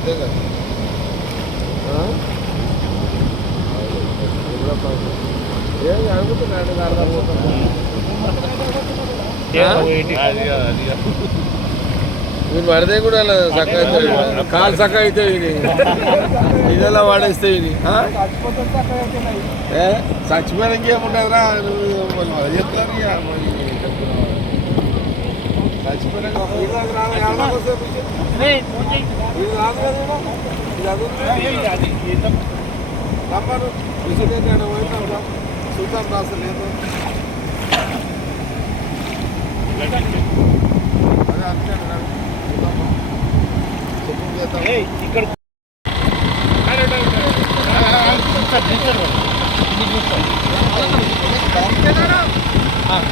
అంతే కదా. ఏం అడుగుతున్నాడు మీరు పడితే కూడా చక్క అవుతాయి కాలు చక్క అయితే ఇది ఇది. ఎలా వాడేస్తే ఇది. చచ్చిపోయిన ఇంకేముండదురా చెప్తాను విసిరేట్ అయినా పోయినా చూద్దాం రా అసలు అదే అంతే రా. చూద్దామా. చేద్దాం. ఇక్కడ సార్,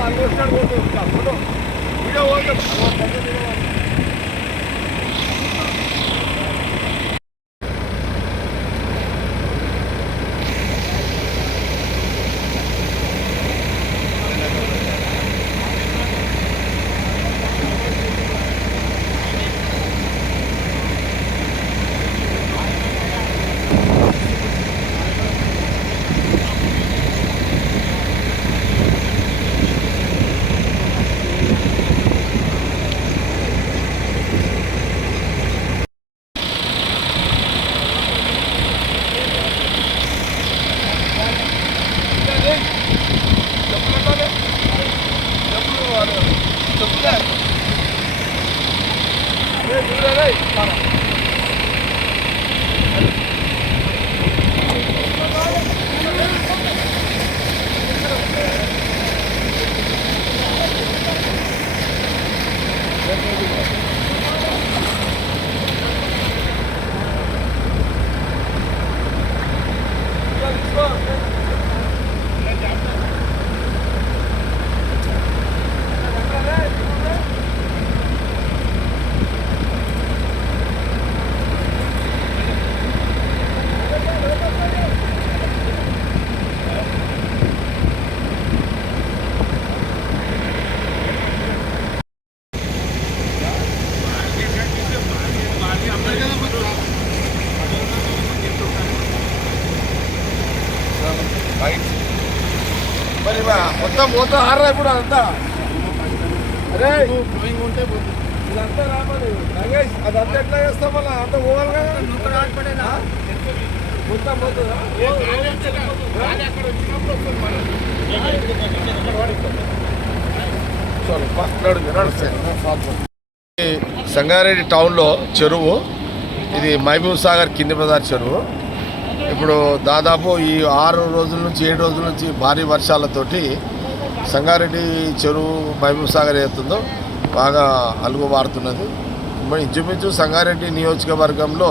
अंडरस्टँड करतो రైట్. మరి మొత్తం మొత్తం ఆర్రా ఇప్పుడు అంతా. అరే ఇదంతా రామని నగేష్ అదంతా ఎట్లా చేస్తాం మళ్ళీ? అంత పోవాలి కదా? మొత్తం పోతుందా? నడు, నడు. ఈ సంగారెడ్డి టౌన్లో చెరువు ఇది మహబూబ్ సాగర్ కింది బజార్ చెరువు. ఇప్పుడు దాదాపు ఈ ఆరు రోజుల నుంచి ఏడు రోజుల నుంచి భారీ వర్షాలతోటి సంగారెడ్డి చెరువు మహబూబ్ సాగర్ ఏతుందో బాగా అలుగు మారుతున్నది మరి ఇంచుమించు సంగారెడ్డి నియోజకవర్గంలో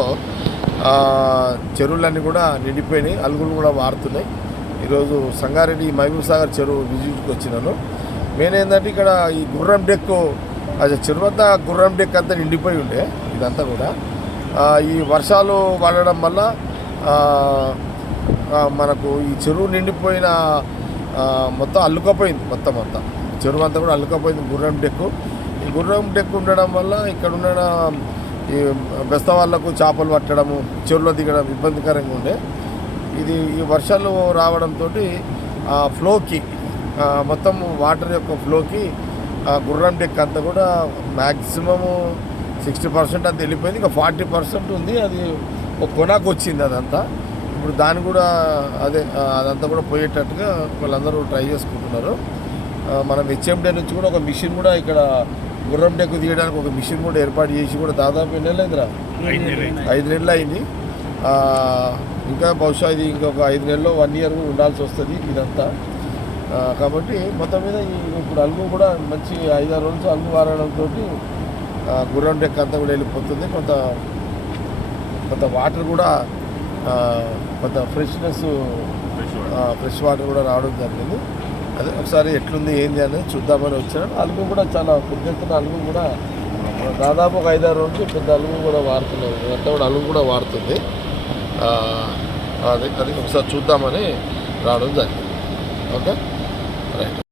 చెరువులన్నీ కూడా నిండిపోయినాయి అలుగులు కూడా మారుతున్నాయి ఈరోజు సంగారెడ్డి మహబూబ్ సాగర్ చెరువు విజిట్కి వచ్చినాను. మెయిన్ ఏంటంటే ఇక్కడ ఈ గుర్రం డెక్కు అసలు చెరువంత గుర్రం డెక్ అంతా నిండిపోయి ఉండే ఇదంతా కూడా. ఈ వర్షాలు పడడం వల్ల మనకు ఈ చెరువు నిండిపోయిన మొత్తం అల్లుకపోయింది మొత్తం అంతా. చెరువు అంతా కూడా అల్లుకపోయింది గుర్రం డెక్కు. ఈ గుర్రం డెక్కు ఉండడం వల్ల ఇక్కడ ఉన్న ఈ బెస్త వాళ్ళకు చేపలు పట్టడము చెరువులో దిగడం ఇబ్బందికరంగా ఉండే. ఇది ఈ వర్షాలు రావడంతో ఆ ఫ్లోకి మొత్తం వాటర్ యొక్క ఫ్లోకి ఆ గుర్రం డెక్ అంతా కూడా మ్యాక్సిమము సిక్స్టీ పర్సెంట్ అంత వెళ్ళిపోయింది. ఇంకా ఫార్టీ పర్సెంట్ ఉంది. అది ఒక కొనాకు వచ్చింది అదంతా. ఇప్పుడు దాన్ని కూడా అదే అదంతా కూడా పోయేటట్టుగా వాళ్ళందరూ ట్రై చేసుకుంటున్నారు. మనం హెచ్ఎండే నుంచి కూడా ఒక మిషన్ కూడా ఇక్కడ గుర్రం డెక్కు తీయడానికి ఒక మిషన్ కూడా ఏర్పాటు చేసి కూడా దాదాపు ఎన్ని నెలలు అయిందిరా? ఐదు నెలలు అయింది. ఇంకా బహుశా ఇది ఇంకొక ఐదు నెలల్లో వన్ ఇయర్ ఉండాల్సి వస్తుంది ఇదంతా. కాబట్టి మొత్తం మీద ఇప్పుడు అలుగు కూడా మంచి ఐదారు రోజులు అలుగు వారడంతో గుర్రం డెక్ అంతా కూడా వెళ్ళిపోతుంది. కొంత కొంత వాటర్ కూడా కొంత ఫ్రెష్నెస్ ఫ్రెష్ వాటర్ కూడా రావడం జరిగింది. అదే ఒకసారి ఎట్లుంది ఏంది అనేది చూద్దామని వచ్చాను. అలుగు కూడా చాలా పెద్ద ఎత్తున అలుగు కూడా దాదాపు ఒక ఐదారు రోజులు పెద్ద అలుగు కూడా వాడుతున్నారు. ఇదంతా కూడా అలుగు కూడా వాడుతుంది. అది అది ఒకసారి చూద్దామని రావడం జరిగింది. ఓకే? రైట్.